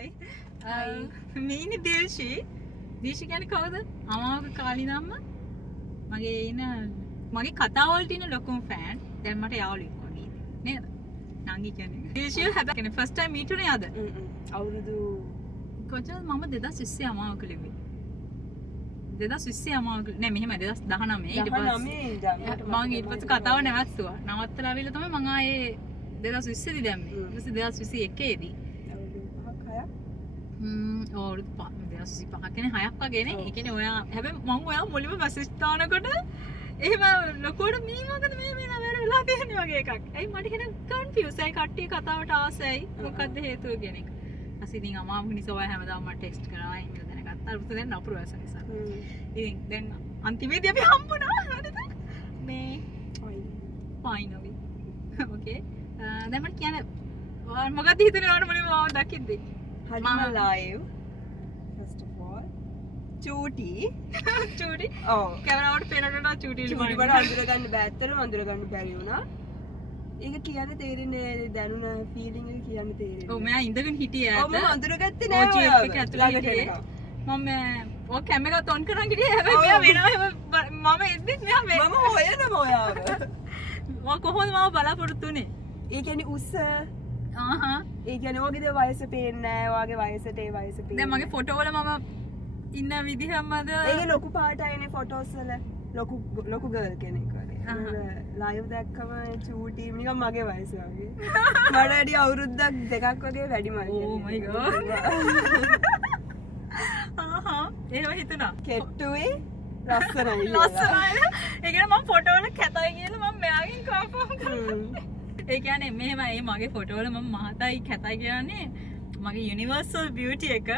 Hi. Meeni Delshi. Delshi කියන්නේ කවුද? අමාවක කාලිනම්ම. මගේ ඉන මගේ කතා වලට ඉන්න ලොකුම ෆෑන්. දැන් මට යාළුවෙක් වගේ නේද? නංගි කියන්නේ. Delshi හැබැයි first time meet උනේ අද. අවුරුදු කොච්චරද මම 2020 අමාවක ලිව්වේ. 2020 අමාවක නෑ මෙහෙම 2019 ඊට පස්සේ මම ඊට පස්සේ කතාව නැවැත්තුවා. නවත්තලා ආවිල්ලා තමයි මම ආයේ 2020 දී දැම්මේ. ඊට පස්සේ 2021 දී අවුරුදු 5ක් කියන්නේ 6ක් වගේනේ. ඒ කියන්නේ ඔයා හැබැයි මම ඔයා මුලින්ම මැසේජ් දානකොට එහෙම ලොකුවට මේ මොකද මේ වැඩ වෙලා තියෙන්නේ වගේ එකක්. ඇයි මට හිතෙන කන්ෆියුස් ඇයි කට්ටිය කතාවට ආසයි. මොකද්ද හේතුව කියන එක. ඊපස්සේ ඉතින් අමාම නිසා ඔයා හැමදාම මට ටෙක්ස්ට් කරනවා. ඊමේල් දැනගත්තා. ඊපස්සේ දැන් අපුරු වැස නිසා. ඉතින් දැන් අන්තිමේදී අපි හම්බුණා. හරිද? මේ finally. Okay. දැන් මට කියන්න මොකක්ද හිතන්නේ ඔයාලා මුලින්ම මම දකිද්දි? හරිම live. First of all. චූටි. චූටි. ඔව්. කැමරාවට පේනකොට චූටි චූටි වල අඳුර ගන්න බෑත්තර අඳුර ගන්න බැරි වුණා. ඒක කියන්න තේරෙන්නේ දැනුණ ෆීලිං එක කියන්න තේරෙන්නේ. ඔව් මම ඉඳගෙන හිටියේ ඈත. ඔව් මම අඳුරගත්තේ නෑ ඔයාව. ඒක ඇතුළේ හිටියේ. මම ඔය කැමරා ඔන් කරන් හිටියේ හැබැයි මෙයා වෙනවා මම එද්දිත් මෙයා මම හොයනම ඔයාව. මම කොහොමද මම බලාපොරොත්තු වෙන්නේ? ඒ කියන්නේ උස ආහා ඒ කියන්නේ ඔයගේ වයස පේන්නේ නෑ. ඔයාගේ වයසට ඒ වයස පේන්නේ. දැන් මගේ ෆොටෝ වල මම ඉන්න විදිහමද ඒක ලොකු පාටයිනේ ෆොටෝස් වල ලොකු ගර්ල් කෙනෙක් වගේ. ලයිව් දැක්කම චූටි නිකන් මගේ වයස වගේ. මට වැඩි අවුරුද්දක් දෙකක් වගේ වැඩි මගේ. Oh my god. ආහා එහෙම හිතුණා. කෙට්ටුවේ ලස්සනයි. ලස්සනයි. ඒ කියන්නේ මම ෆොටෝ වල කැතයි කියලා මම මෙයාගෙන් කන්ෆර්ම් කරා. ඒ කියන්නේ මෙහෙමයි මගේ ෆොටෝ වල මම මහතයි කැතයි කියන්නේ මගේ යුනිවර්සල් බියුටි එක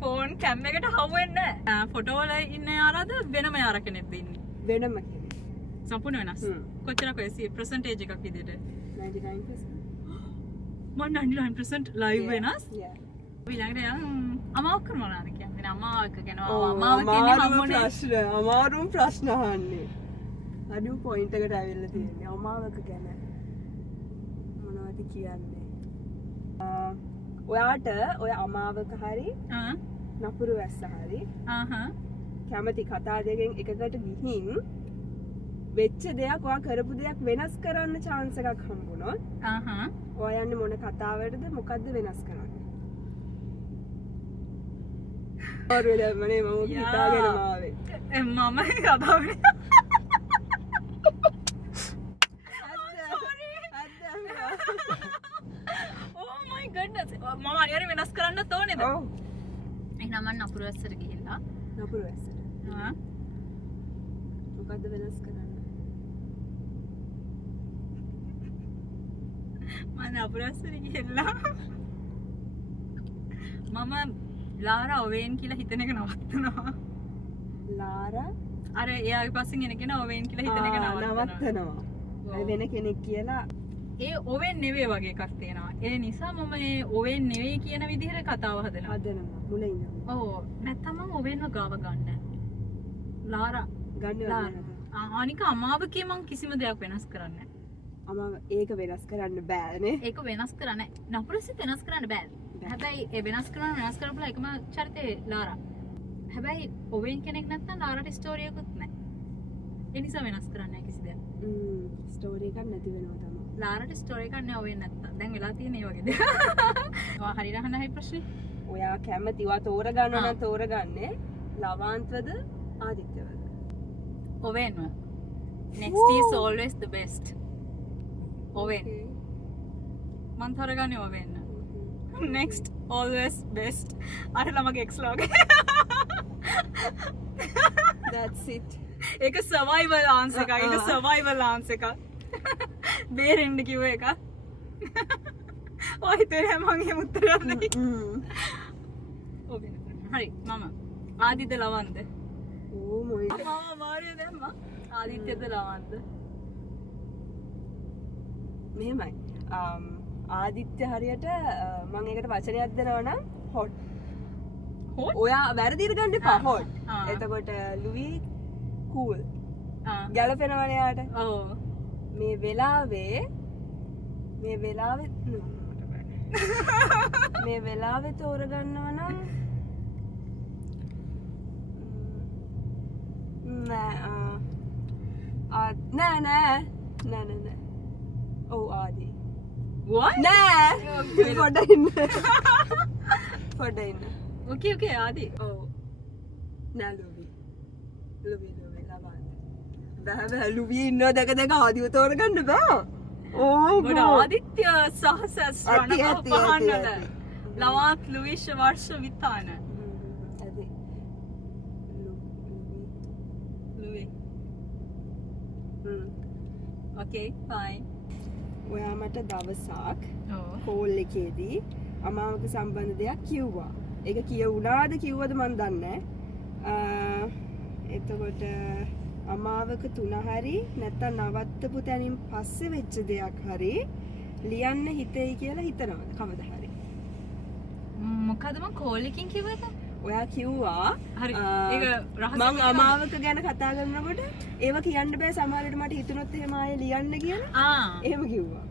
ෆෝන් කැම් එකට හවු වෙන්නේ නැහැ. ෆොටෝ වල ඉන්න යාරද වෙනම යාර කෙනෙක්ද ඉන්නේ? වෙනම කෙනෙක්. සම්පූර්ණ වෙනස්. කොච්චරක් ඔය percentage එකක් විදිහට? 99%. මම 99% live වෙනස්. Yeah. ඊළඟට අමාවක් කරනවා නේද කියන්නේ. අමාවක කියනවා අමාව කියන්නේ හම්බුනේ ප්‍රශ්න. අමාරුම ප්‍රශ්න අහන්නේ. අඩු පොයින්ට් එකට ඇවිල්ලා තියෙන්නේ. අමාවක ගැන. මොනවද කියන්නේ? ඔයාට ඔය අමාවක හරි නපුරු වැස්ස හරි කැමති කතා දෙකෙන් එකකට ගිහින් වෙච්ච දෙයක් ඔයා කරපු දෙයක් වෙනස් කරන්න chance එකක් හම්බුනොත් ඔයා යන්නේ මොන කතාවටද මොකද්ද වෙනස් කරන්නේ? ඔරුද මනේ මම හිතාගෙන ආවේ. මම කතාවනේ. මම අනිවාර්යෙන් වෙනස් කරන්නත් ඕනේද? ඔව්. එහෙනම් මම නපුරු වැස්සට ගිහිල්ලා නපුරු වැස්සට. මොකද්ද වෙනස් කරන්නේ? මම නපුරු වැස්සට ගිහිල්ලා මම ලාරා ඔවෙන් කියලා හිතන එක නවත්තනවා. ලාරා අර එයාගේ පස්සෙන් එන කෙනා ඔවෙන් කියලා හිතන එක නවත්තනවා. වෙන කෙනෙක් කියලා ඒ ඔවෙන් නෙවෙයි වගේ එකක් තියෙනවා. ඒ නිසා මම ඒ ඔවෙන් නෙවෙයි කියන විදිහට කතාව හදනවා. හදනවා. මුලින් ඉඳන්. ඔව්. නැත්තම් මම ඔවෙන්ව ගාව ගන්න. ලාරා ගන්න. අනික අමාවකේ මම කිසිම දෙයක් වෙනස් කරන්නේ නැහැ. අමාව ඒක වෙනස් කරන්න බෑනේ. ඒක වෙනස් කරන්නේ නැහැ. නපුරුසිත වෙනස් කරන්න බෑ. හැබැයි ඒ වෙනස් කරපුලා එකම චරිතේ ලාරා. හැබැයි ඔවෙන් කෙනෙක් නැත්තම් ලාරාට ස්ටෝරියකුත් නැහැ. ඒ නිසා වෙනස් කරන්නේ නැහැ කිසි දෙයක්. ස්ටෝරි එකක් නැති වෙනවා තමයි. ලාරට ස්ටෝරි එකක් නෑ ඔය නැත්තම්. දැන් වෙලා තියෙන්නේ ඒ වගේ දේ. ඔයා හරියට අහන්නයි ප්‍රශ්නේ. ඔයා කැමතිවා තෝරගන්න නම් තෝරගන්නේ ලවාන්තද ආදිත්‍යවද? ඔවෙන්ව. Next is always the best. ඔවෙන්. මං තෝරගන්නේ ඔවෙන්. Next always best. අර ළමගේ එක්ස් ලෝගේ. That's it. ඒක survival answer එකක්. ඒක survival answer එකක්. බේරෙන්න කිව්ව එක. ඔය හිතේ මම එහෙම උත්තර දෙන්නේ. ඔව් හරි මම ආදිත්‍ය ලවන්ද? ඕ මොයි. මම මාරිය දැම්මා. ආදිත්‍යද ලවන්ද? මෙහෙමයි. ආදිත්‍ය හරියට මම ඒකට වචනයක් දෙනවා නම් hot. hot? ඔයා වැරදිට ගන්න එපා hot. එතකොට ලුයි cool. ගැලපෙනවනේ යාට. ඔව්. මේ වෙලාවේ මේ වෙලාවේ තෝරගන්නවා නම් නෑ. ඔව් ආදී. what නෑ. පොඩ්ඩක් ඉන්න. පොඩ්ඩක් ඉන්න. okay ආදි ඔව්. නෑ ලුවි ලබන්න. බෑ ලුවි ඉන්නවා දැක ආදිව තෝරගන්න බෑ. ගොඩ ආදිත්‍ය සහසස් රණක පහන්නල ලවාත් ලුවිෂ වර්ෂ විතාන okay fine ඔයා මට දවසක් කෝල් එකේදී අමාවක සම්බන්ධ දෙයක් කිව්වා. ඒක කියුණාද කිව්වද මන් දන්නේ නැහැ. එතකොට අමාවක 3 හරි නැත්නම් නවත්තපු තැනින් පස්සේ වෙච්ච දෙයක් හරි ලියන්න හිතෙයි කියලා හිතනවද කවදා හරි? මොකද මම කෝල් එකකින් කිව්වද? ඔයා කිව්වා හරි ඒක රහස මම අමාවක ගැන කතා කරනකොට ඒව කියන්න බෑ සමහර විට මට හිතුනොත් එහෙම ආයේ ලියන්න කියලා. එහෙම කිව්වා.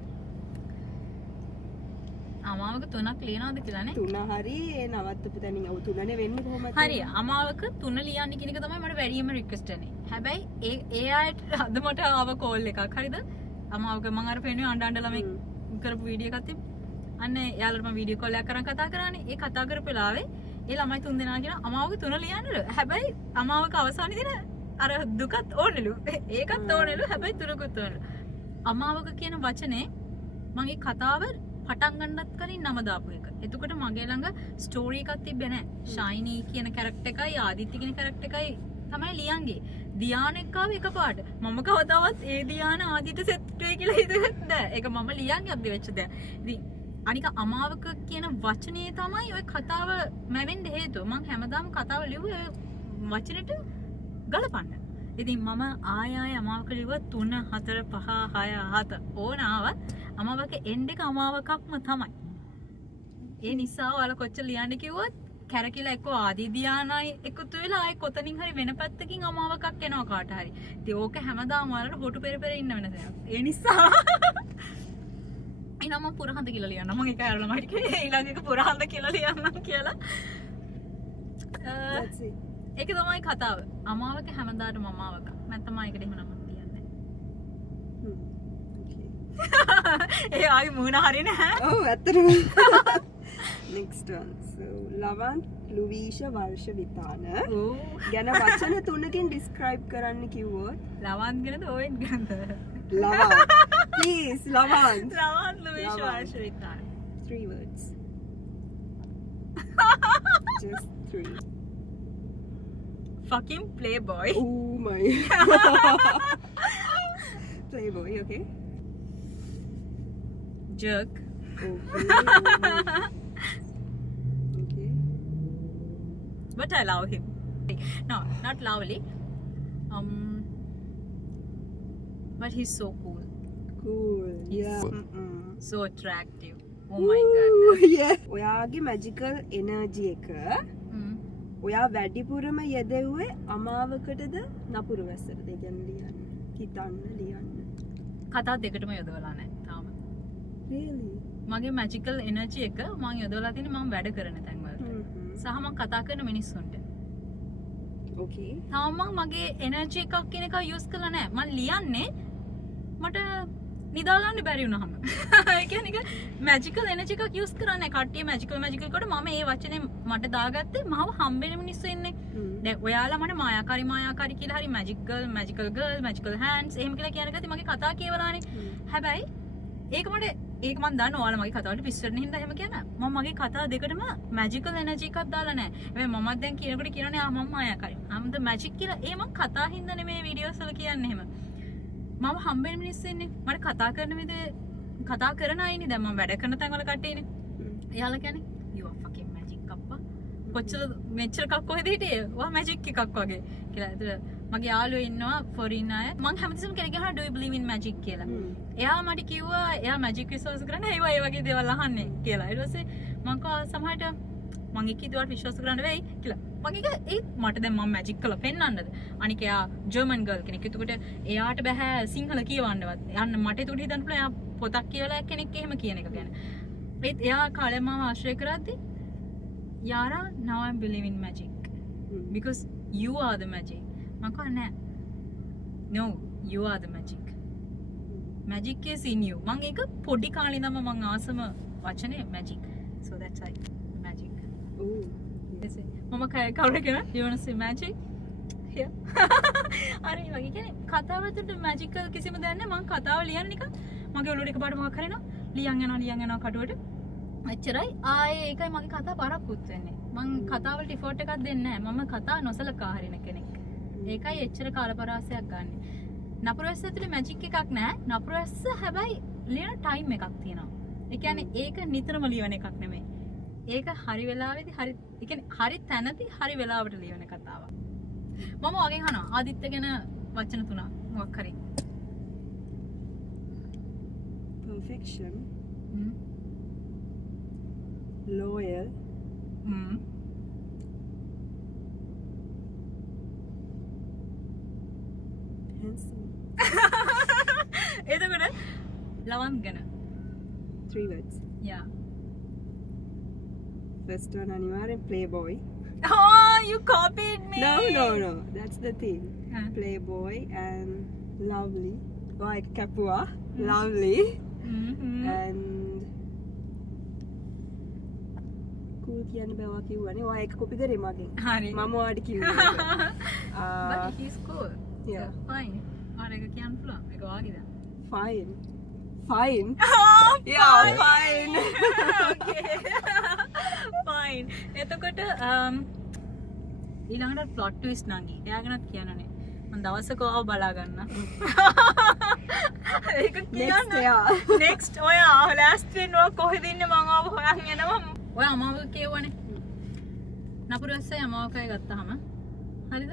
අමාවක 3ක් ලියනවද කියලානේ? 3 හරි ඒ නවත්තපු තැනින් ඔව් 3නේ වෙන්නේ කොහොමද? හරි අමාවක 3 ලියන්න කියන එක තමයි මට වැඩිම රික්වෙස්ට් එන්නේ. හැබැයි ඒ අයට අද මට ආව කෝල් එකක් හරිද? අමාවක මම අර පේන්නේ අඬ ළමයි කරපු වීඩියෝ එකක් තිබ්බ. අන්න එයාලට මම වීඩියෝ කෝල් එකක් කරන් කතා කරානේ. ඒ කතා කරපු වෙලාවේ ඒ ළමයි 3 දෙනා කියන අමාවක 3 ලියන්නලු. හැබැයි අමාවක අවසානයේ දින අර දුකත් ඕනෙලු. ඒකත් ඕනෙලු. හැබැයි 3කුත් ඕනෙලු. අමාවක කියන වචනේ මම ඒ කතාව පටන් ගන්නත් කලින් නම දාපු එක. එතකොට මගේ ළඟ ස්ටෝරි එකක් තිබ්බේ නැහැ. ෂයිනි කියන කැරක්ටර් එකයි ආදිත්‍ය කියන කැරක්ටර් එකයි තමයි ලියන්ගේ. දියාන එක්කව එකපාරට. මම කවදාවත් ඒ දියාන ආදිත්‍ය සෙට් වෙයි කියලා හිතුවේ නැහැ. ඒක මම ලියන්ගේ අද්දි වෙච්ච දෙයක්. ඉතින් අනික අමාවක කියන වචනේ තමයි ওই කතාව මැවෙන්න හේතුව. මම හැමදාම කතාව ලිව්වේ වචනෙට ගලපන්න. ඉතින් මම ආය අමාවක ලිව්වා 3 4 5 6 7 ඕන ආවත් අමාවක එන්ඩ් එක අමාවකක්ම තමයි. ඒ නිසා ඔයාලා කොච්චර ලියන්න කිව්වත් කැරකිලා එක්ක ආදී දියානයි එකතු වෙලා ආයෙ කොතනින් හරි වෙන පැත්තකින් අමාවකක් එනවා කාට හරි. ඉතින් ඕක හැමදාම ඔයාලට හොටු පෙර ඉන්න වෙන දෙයක්. ඒ නිසා ඊනම පුරහන්ද කියලා ලියන්න. මම ඒක අරලා මට කිව්වේ ඊළඟ එක පුරහන්ද කියලා ලියන්නම් කියලා. ඒක තමයි කතාව. අමාවක හැමදාටම අමාවක. නැත්නම් ඒකට එහෙම නමක් තියන්නේ. ඒ ආයි මූණ හරිය නැහැ. ඔව් ඇත්තටම. next one. So ලවන් ලුවීෂ වර්ෂ විතාන. ගැන වචන 3කින් describe කරන්න කිව්වොත් ලවන් ගැනද ඕෙන් ගැනද? ලවන්. Please ලවන්. ලවන් ලුවීෂ වර්ෂ Withana. 3 words. Just 3. Fucking playboy. Oh my. Playboy, okay. Jerk. Okay. Okay. But I love him. No, not lovely. But he's so cool. Cool. Yeah. So attractive. Oh my god. Yeah. ඔයාගේ magical energy එක ඔයා වැඩිපුරම යෙදෙව්වේ අමාවකටද නපුරු වැස්සටද? ඒ කියන්නේ ලියන්න. හිතන්න ලියන්න. කතා දෙකටම යොදවලා නැහැ තාම. Really? මගේ magical energy එක මම යොදවලා තියෙන්නේ මම වැඩ කරන තැන් වලට. සහ මම කතා කරන මිනිස්සුන්ට. Okay. තාම මම මගේ energy එකක් කියන එක use කරලා නැහැ. මම ලියන්නේ මට නිදා ගන්න බැරි වුණාම. ඒ කියන්නේ magical energy එකක් use කරන්නේ කට්ටිය magical කොට මම මේ වචනේ මට දාගත්තේ මාව හම්බෙන මිනිස්සු ඉන්නේ. දැන් ඔයාලා මට මායාකාරී කියලා හරි magical girl magical hands එහෙම කියලා කියන ගතිය මගේ කතා කියවලානේ. හැබැයි ඒක මම දන්නවා ඔයාලා මගේ කතාවට පිස්සරන හින්දා එහෙම කියන. මම මගේ කතා දෙකටම magical energy එකක් දාලා නැහැ. හැබැයි මමත් දැන් කියනකොට කියනනේ මම මායාකාරී. I'm the magic කියලා. ඒ මම කතා හින්දා නෙමෙයි වීඩියෝස් වල කියන්නේ එහෙම. මම හම්බෙන මිනිස්සු ඉන්නේ. මට කතා කරන විදිහ කතා කරන අයනේ. දැන් මම වැඩ කරන තැන් වල කට්ටියනේ. එයාලා කියන්නේ you are fucking magic අප්පා. කොච්චර මෙච්චර කක් කොහෙද හිටියේ? වා magic එකක් වගේ කියලා. ඒතර මගේ යාළුවෝ ඉන්නවා ෆොරින් අය. මම හැමතිස්සෙම කෙනෙක් අහනවා do you believe in magic කියලා. එයා මට කිව්වා එයා magic විශ්වාස කරන්නේ ඒවා ඒ වගේ දේවල් අහන්නේ කියලා. ඊට පස්සේ මම කව සමහරට මම කිව්වට විශ්වාස කරන්න වෙයි කියලා. මගේ ඒ මට දැන් මම මැජික් කරලා පෙන්නන්නද? අනික එයා ජර්මන් ගර්ල් කෙනෙක්. එතකොට එයාට බෑ සිංහල කියවන්නවත්. යන්න මට ඒකට හිතන්න පුළුවන් එයා පොතක් කියලා කෙනෙක් එහෙම කියන එක ගැන. ඒත් එයා කාලේ මාව ආශ්‍රය කරද්දි Yara, now I'm believing in magic because you are the magic. මම කියන්නේ no, you are the magic. Magic is in you. මම ඒක පොඩි කාලේ ඉඳන්ම මම ආසම වචනේ magic. So that's why magic. Ooh. මම කවුරු කියනවා you want to say magic? Here. අර මේ වගේ කියන්නේ කතාවකට magical කිසිම දෙයක් නැහැ. මම කතාව ලියන්න නිකන් මගේ ඔළුවට එකපාරට මොකක් කරේනවා ලියන් යනවා කටුවට. එච්චරයි. ආයේ ඒකයි මගේ කතාව බරක්කුත් වෙන්නේ. මම කතාවලට effort එකක් දෙන්නේ නැහැ. මම කතාව නොසලකා හරින කෙනෙක්. ඒකයි එච්චර කාලපරාසයක් ගන්න. නපුරු වැස්ස ඇතුලේ මැජික් එකක් නැහැ. නපුරු වැස්ස හැබැයි ලියන ටයිම් එකක් තියෙනවා. ඒ කියන්නේ ඒක නිතරම ලියන එකක් නෙමෙයි. ඒක හරි වෙලාවෙදි හරි ඒ කියන්නේ හරි තැනදී හරි වෙලාවට ලියන කතාවක්. මම වගේ අහනවා ආදිත්‍ය ගැන වචන තුනක් මොකක් හරි. Perfection. Loyal. Handsome. එතකොට ලවන්ත් ගැන 3 words. yeah. First one අනිවාර්යෙන් playboy. Oh, you copied me. No. That's the thing. Playboy and lovely. Like Kapua. Lovely. And cool කියන්න බෑ කිව්වනේ. ඔයා එක කොපි කරේ මගෙන්. හරි. මම ඔයාට කිව්වා. But he's cool. Yeah. So, fine. ආරක කියන්න පුළුවන්. ඒක වාගේද? Fine. Fine. Oh, Yeah, fine. Okay. Fine. එතකොට ඊළඟට plot twist නංගි. එයා ගැනත් කියන්නනේ. මම දවසක ආව බලා ගන්න. ඒක කියන්න. Next ඔයා last වෙන කොහෙද ඉන්නේ මම ආව හොයන් එනවා. ඔයා අමාව කියවනේ. නපුරු ඇස්සයි අමාවකයි ගත්තාම හරිද?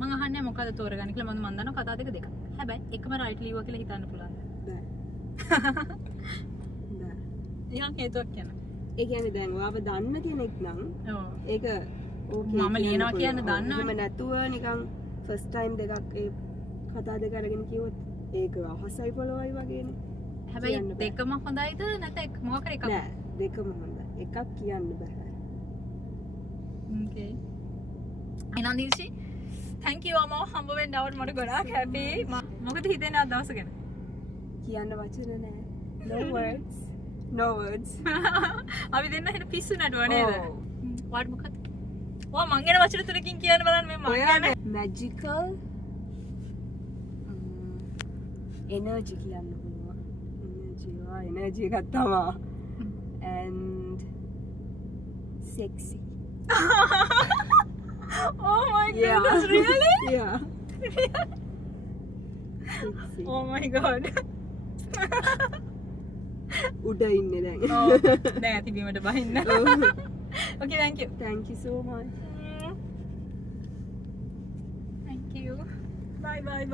මම අහන්නේ මොකද තෝරගන්නේ කියලා මම දන්නවා කතා දෙක. හැබැයි එකම රයිට් ලියුවා කියලා හිතන්න පුළුවන්. බෑ. ඊයන් හේතුවක් කියන්න. ඒ කියන්නේ දැන් ඔයාව දන්න කෙනෙක් නම් ඔව්. ඒක ඕකේ. මම ලියනවා කියන්න දන්නවනේ. එහෙම නැතුව නිකන් ෆස්ට් ටයිම් දෙකක් ඒ කතා දෙක අරගෙන කිව්වොත් ඒක අහසයි පොළොවයි වගේනේ. හැබැයි දෙකම හොඳයිද නැත්නම් මොකක් හරි එකක්? නෑ දෙකම හොඳයි. එකක් කියන්න බෑ. Okay. එහෙනම් දිල්ෂි thank you අමෝ හම්බ වෙන්න આવුත් මට ගොඩාක් happy. මොකද හිතෙන්නේ අද දවස ගැන? කියන්න වචන නෑ. No words. No words. අපි දෙන්න හින පිස්සු නඩුව නේද? වාඩ් මොකක්ද? ඔයා මං ගැන වචන තුනකින් කියන්න බලන්න මේ මං ගැන. Magical energy කියන්න පුළුවන්. energy එකක් තමයි. And sexy. Oh my goodness, really? Yeah. Sexy. Oh my god. උඩ ඉන්නේ දැන්. Oh, දැන් ඇති බීමට බහින්න. Okay, thank you. Thank you so much. Thank you. Bye. Bye.